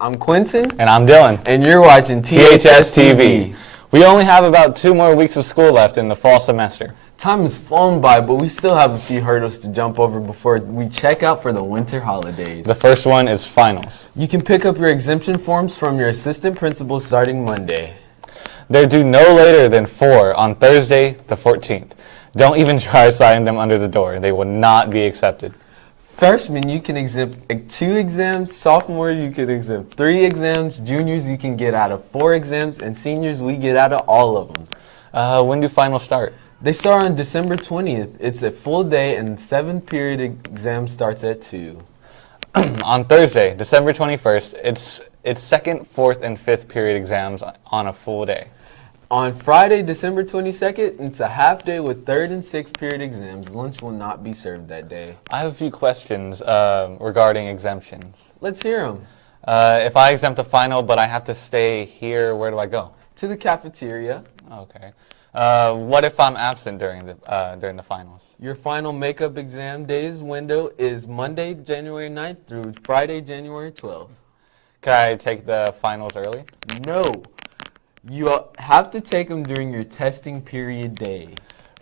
I'm Quintin. And I'm Dylan. And you're watching THS TV. We only have about 2 more weeks of school left in the fall semester. Time has flown by, but we still have a few hurdles to jump over before we check out for the winter holidays. The first one is finals. You can pick up your exemption forms from your assistant principal starting Monday. They're due no later than 4 on Thursday, the 14th. Don't even try sliding them under the door. They will not be accepted. Freshmen, you can exempt 2 exams. Sophomore, you can exempt 3 exams. Juniors, you can get out of 4 exams. And seniors, we get out of all of them. When do finals start? They start on December 20th. It's a full day, and 7th period exam starts at 2. On Thursday, December 21st, it's 2nd, 4th, and 5th period exams on a full day. On Friday, December 22nd, it's a half day with 3rd and 6th period exams. Lunch will not be served that day. I have a few questions regarding exemptions. Let's hear them. If I exempt a final but I have to stay here, where do I go? To the cafeteria. Okay. What if I'm absent during the finals? Your final makeup exam days window is Monday, January 9th through Friday, January 12th. Can I take the finals early? No. You have to take them during your testing period day.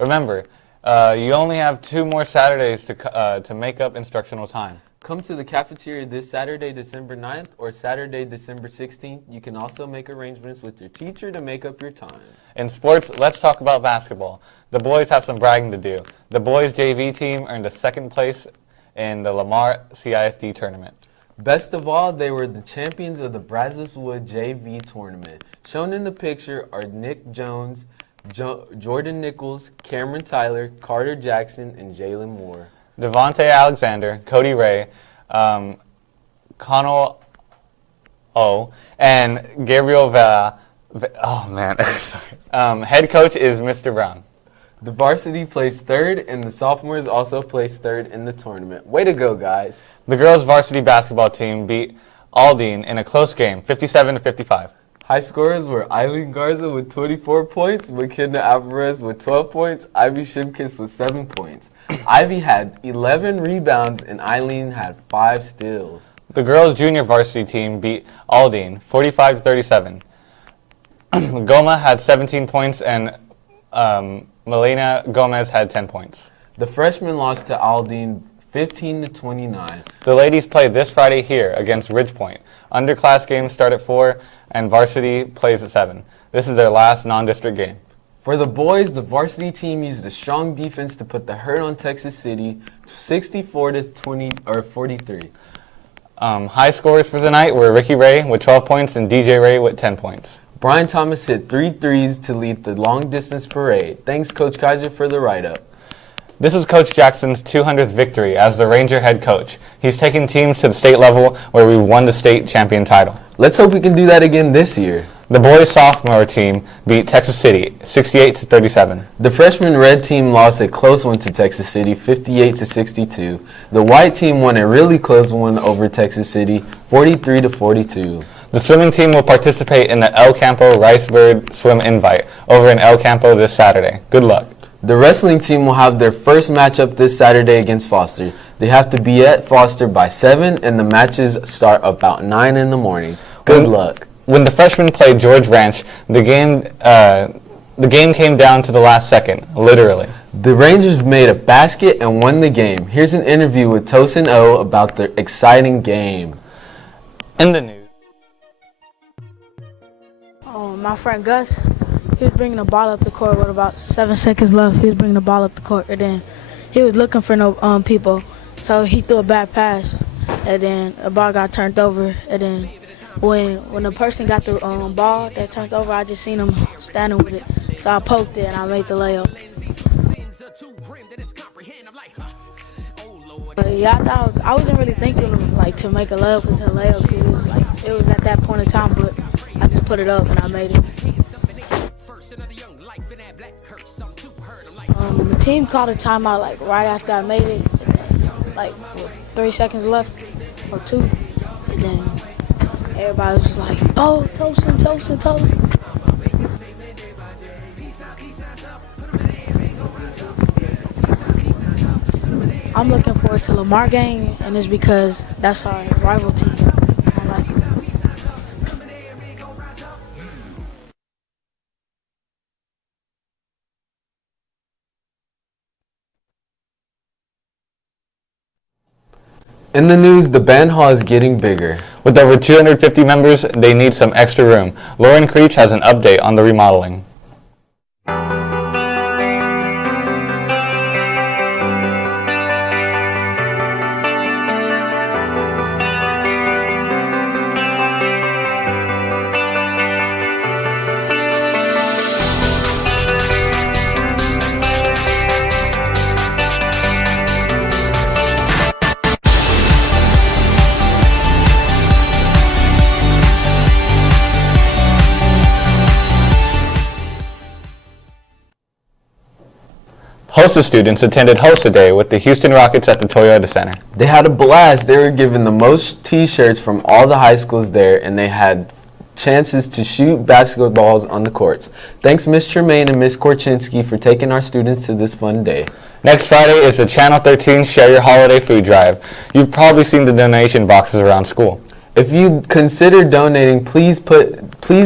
Remember, you only have 2 more Saturdays to make up instructional time. Come to the cafeteria this Saturday, December 9th, or Saturday, December 16th. You can also make arrangements with your teacher to make up your time. In sports, let's talk about basketball. The boys have some bragging to do. The boys' JV team earned a 2nd place in the Lamar CISD tournament. Best of all, they were the champions of the Brazos Wood JV tournament. Shown in the picture are Nick Jones, Jordan Nichols, Cameron Tyler, Carter Jackson, and Jalen Moore. Devontae Alexander, Cody Ray, Connell O, and Gabriel Vela. Oh, man. Sorry. Head coach is Mr. Brown. The varsity placed 3rd, and the sophomores also placed 3rd in the tournament. Way to go, guys. The girls' varsity basketball team beat Aldine in a close game, 57-55. High scorers were Eileen Garza with 24 points, McKenna Alvarez with 12 points, Ivy Shimkis with 7 points. Ivy had 11 rebounds, and Eileen had 5 steals. The girls' junior varsity team beat Aldine, 45-37. Goma had 17 points, and Melina Gomez had 10 points. The freshmen lost to Aldine 15-29. The ladies played this Friday here against Ridgepoint. Underclass games start at 4, and varsity plays at 7. This is their last non-district game. For the boys, the varsity team used a strong defense to put the hurt on Texas City 64-43. High scores for the night were Ricky Ray with 12 points and DJ Ray with 10 points. Brian Thomas hit 3 threes to lead the long-distance parade. Thanks, Coach Kaiser, for the write-up. This is Coach Jackson's 200th victory as the Ranger head coach. He's taken teams to the state level where we've won the state champion title. Let's hope we can do that again this year. The boys' sophomore team beat Texas City 68-37. The freshman red team lost a close one to Texas City 58-62. The white team won a really close one over Texas City 43-42. The swimming team will participate in the El Campo Ricebird Swim Invite over in El Campo this Saturday. Good luck. The wrestling team will have their first matchup this Saturday against Foster. They have to be at Foster by 7, and the matches start about 9 in the morning. Good luck. When the freshmen played George Ranch, the game came down to the last second, literally. The Rangers made a basket and won the game. Here's an interview with Tosin O about the exciting game. In the news. My friend Gus, he was bringing the ball up the court with about 7 seconds left. He was bringing the ball up the court, and then he was looking for no people. So he threw a bad pass, and then the ball got turned over. And then when the person got the ball that turned over, I just seen him standing with it. So I poked it, and I made the layup. But yeah, I wasn't really thinking to make a layup into a layup. It was at that point in time, but I just put it up and I made it. The team called a timeout right after I made it, with 3 seconds left or 2, and then everybody was just like, "Oh, Tosin." I'm looking forward to Lamar game, and it's because that's our rival team. I like it. In the news, the band hall is getting bigger. With over 250 members, they need some extra room. Lauren Creech has an update on the remodeling. HOSA students attended HOSA Day with the Houston Rockets at the Toyota Center. They had a blast. They were given the most t-shirts from all the high schools there, and they had chances to shoot basketballs on the courts. Thanks Ms. Tremaine and Ms. Korchinski for taking our students to this fun day. Next Friday is the Channel 13 Share Your Holiday Food Drive. You've probably seen the donation boxes around school. If you consider donating, please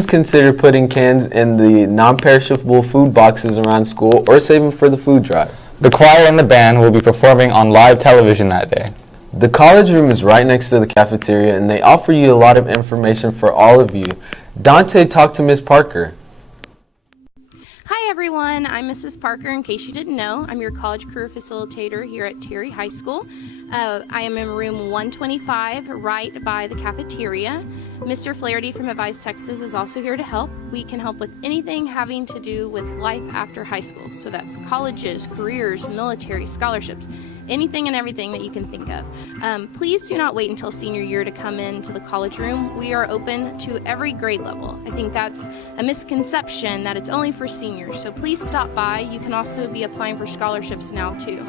consider putting cans in the non-perishable food boxes around school or save them for the food drive. The choir and the band will be performing on live television that day. The college room is right next to the cafeteria, and they offer you a lot of information for all of you. Dante, talk to Ms. Parker. Hi everyone, I'm Mrs. Parker. In case you didn't know, I'm your college career facilitator here at Terry High School. I am in room 125 right by the cafeteria. Mr. Flaherty from Advice Texas is also here to help. We can help with anything having to do with life after high school. So that's colleges, careers, military, scholarships, anything and everything that you can think of. Please do not wait until senior year to come into the college room. We are open to every grade level. I think that's a misconception that it's only for seniors. So please stop by. You can also be applying for scholarships now too.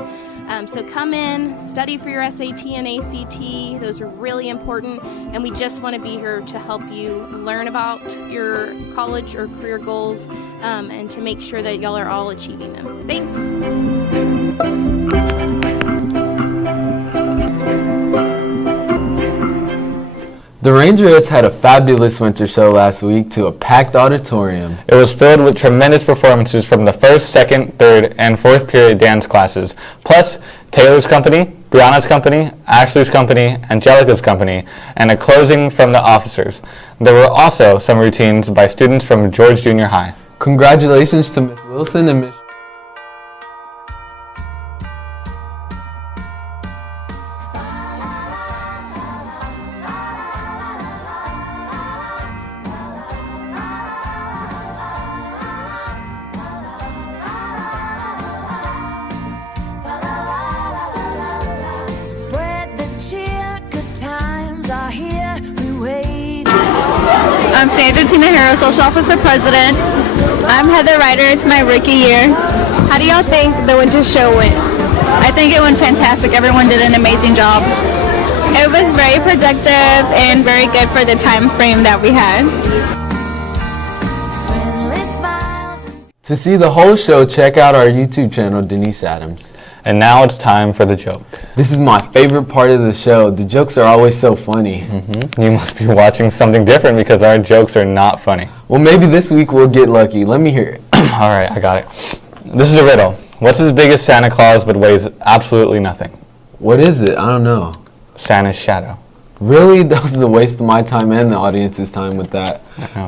So come in, study for your SAT and ACT. Those are really important, and we just want to be here to help you learn about your college or career goals and to make sure that y'all are all achieving them. Thanks. The Rangerettes had a fabulous winter show last week to a packed auditorium. It was filled with tremendous performances from the first, second, third, and fourth period dance classes, plus Taylor's company, Brianna's company, Ashley's company, Angelica's company, and a closing from the officers. There were also some routines by students from George Junior High. Congratulations to Ms. Wilson and Ms. I'm Sandra Tina Harrow, Social Officer President. I'm Heather Ryder, it's my rookie year. How do y'all think the winter show went? I think it went fantastic. Everyone did an amazing job. It was very productive and very good for the time frame that we had. To see the whole show, check out our YouTube channel, Denise Adams. And now it's time for the joke. This is my favorite part of the show. The jokes are always so funny. You must be watching something different because our jokes are not funny. Well, maybe this week we'll get lucky. Let me hear it. All right, I got it. This is a riddle. What's as big as Santa Claus but weighs absolutely nothing? What is it? I don't know. Santa's shadow. Really? That was a waste of my time and the audience's time with that.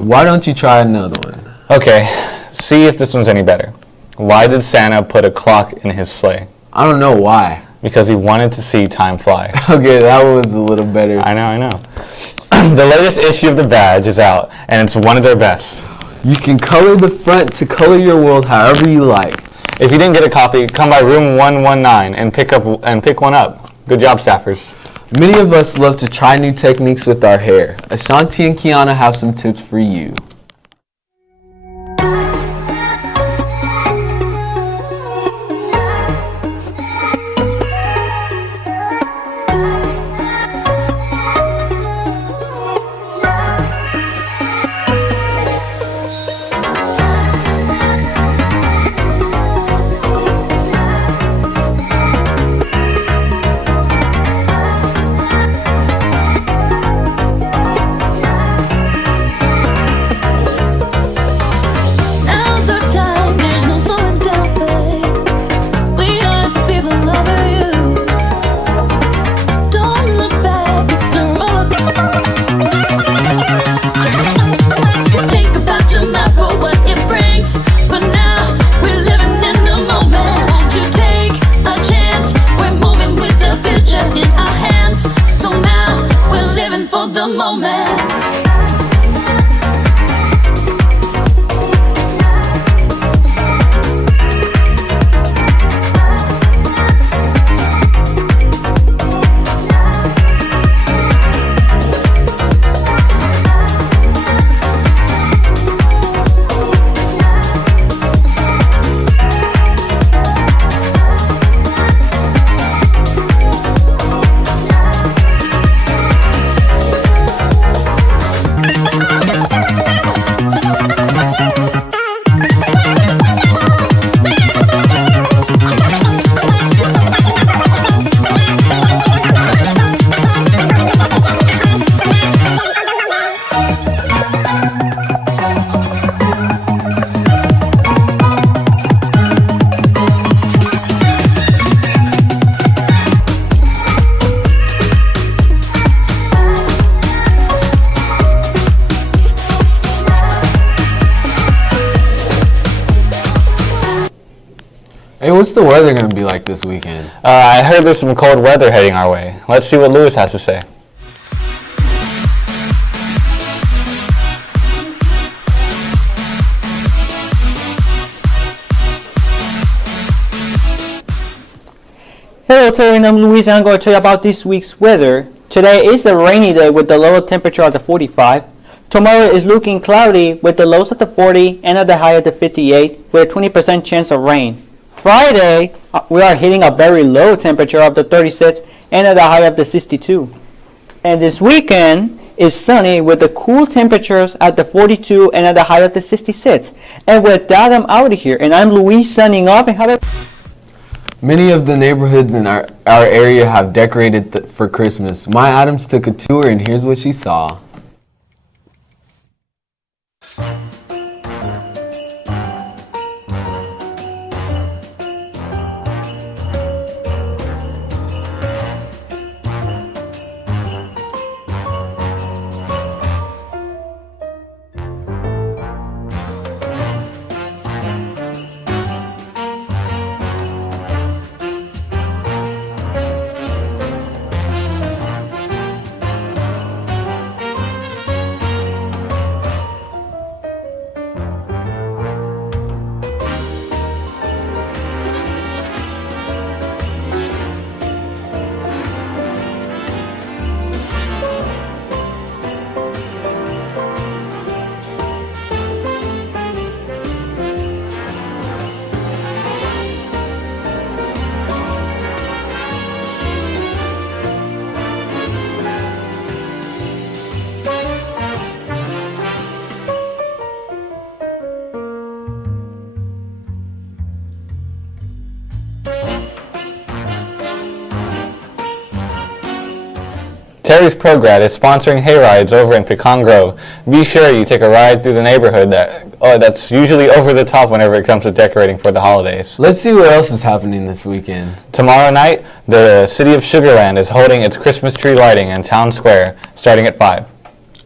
Why don't you try another one? Okay, see if this one's any better. Why did Santa put a clock in his sleigh? I don't know why. Because he wanted to see time fly. Okay, that was a little better. I know. The latest issue of The Badge is out, and it's one of their best. You can color the front to color your world however you like. If you didn't get a copy, come by room 119 and pick one up. Good job, staffers. Many of us love to try new techniques with our hair. Ashanti and Kiana have some tips for you. the moment. Hey, what's the weather going to be like this weekend? I heard there's some cold weather heading our way. Let's see what Lewis has to say. Hello, Terry, I'm Luis, and I'm going to tell you about this week's weather. Today is a rainy day with the low temperature at the 45. Tomorrow is looking cloudy with the lows at the 40 and at the high at the 58 with a 20% chance of rain. Friday, we are hitting a very low temperature of the 36 and at the high of the 62. And this weekend is sunny with the cool temperatures at the 42 and at the high of the 66. And with that, I'm out of here. And I'm Luis signing off. And have a Many of the neighborhoods in our area have decorated for Christmas. My Adams took a tour and here's what she saw. Terry's Prograd is sponsoring hayrides over in Pecan Grove. Be sure you take a ride through the neighborhood that's usually over the top whenever it comes to decorating for the holidays. Let's see what else is happening this weekend. Tomorrow night, the city of Sugar Land is holding its Christmas tree lighting in Town Square starting at 5.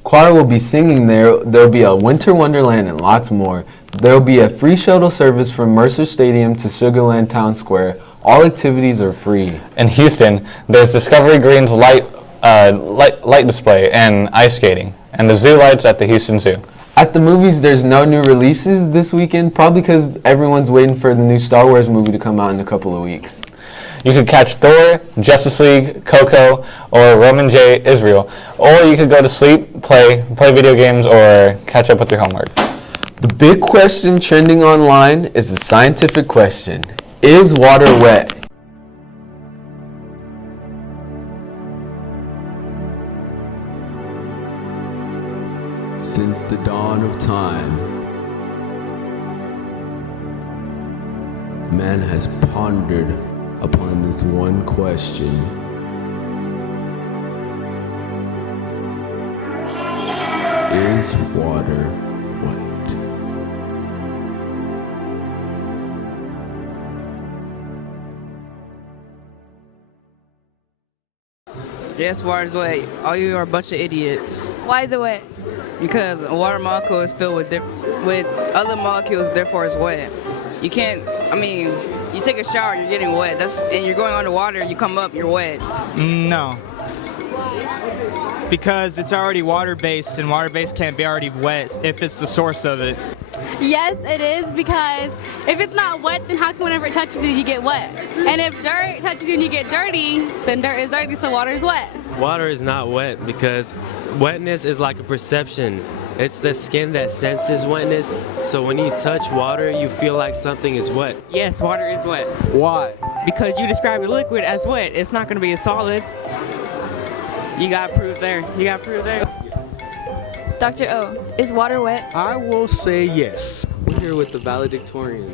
Choir will be singing there. There'll be a winter wonderland and lots more. There'll be a free shuttle service from Mercer Stadium to Sugar Land Town Square. All activities are free. In Houston, there's Discovery Green's light display and ice skating, and the zoo lights at the Houston Zoo. At the movies, there's no new releases this weekend, probably because everyone's waiting for the new Star Wars movie to come out in a couple of weeks. You could catch Thor, Justice League, Coco, or Roman J. Israel, or you could go to sleep, play video games, or catch up with your homework. The big question trending online is a scientific question. Is water wet? Since the dawn of time, man has pondered upon this one question. Is water wet? Yes, water's wet. All you are a bunch of idiots. Why is it wet? Because a water molecule is filled with other molecules, therefore it's wet. You can't, you take a shower, you're getting wet. And you're going underwater, you come up, you're wet. No. Why? Because it's already water-based, and water-based can't be already wet if it's the source of it. Yes, it is, because if it's not wet, then how come whenever it touches you, you get wet? And if dirt touches you and you get dirty, then dirt is dirty, so water is wet. Water is not wet because wetness is like a perception. It's the skin that senses wetness. So when you touch water, you feel like something is wet. Yes, water is wet. Why? Because you describe a liquid as wet. It's not going to be a solid. You got to prove there. You got to prove there. Dr. O, is water wet? I will say yes. We're here with the valedictorian.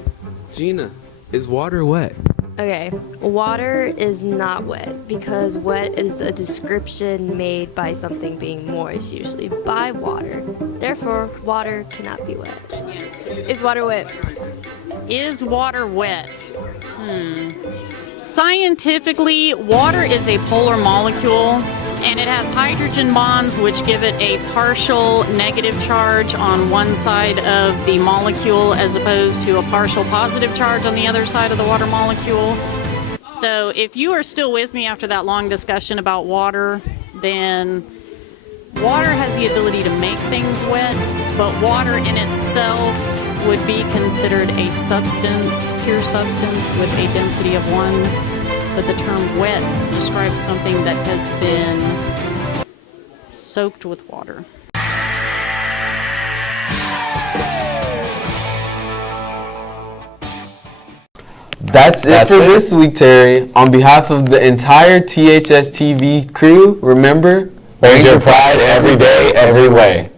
Gina, is water wet? Okay, water is not wet because wet is a description made by something being moist, usually by water. Therefore, water cannot be wet. Is water wet? Is water wet? Scientifically, water is a polar molecule, and it has hydrogen bonds which give it a partial negative charge on one side of the molecule as opposed to a partial positive charge on the other side of the water molecule. So if you are still with me after that long discussion about water, then water has the ability to make things wet, but water in itself would be considered a substance, pure substance with a density of 1. But the term wet describes something that has been soaked with water. That's it for this week, Terry. On behalf of the entire THS TV crew, remember, Raise your pride every day, every way.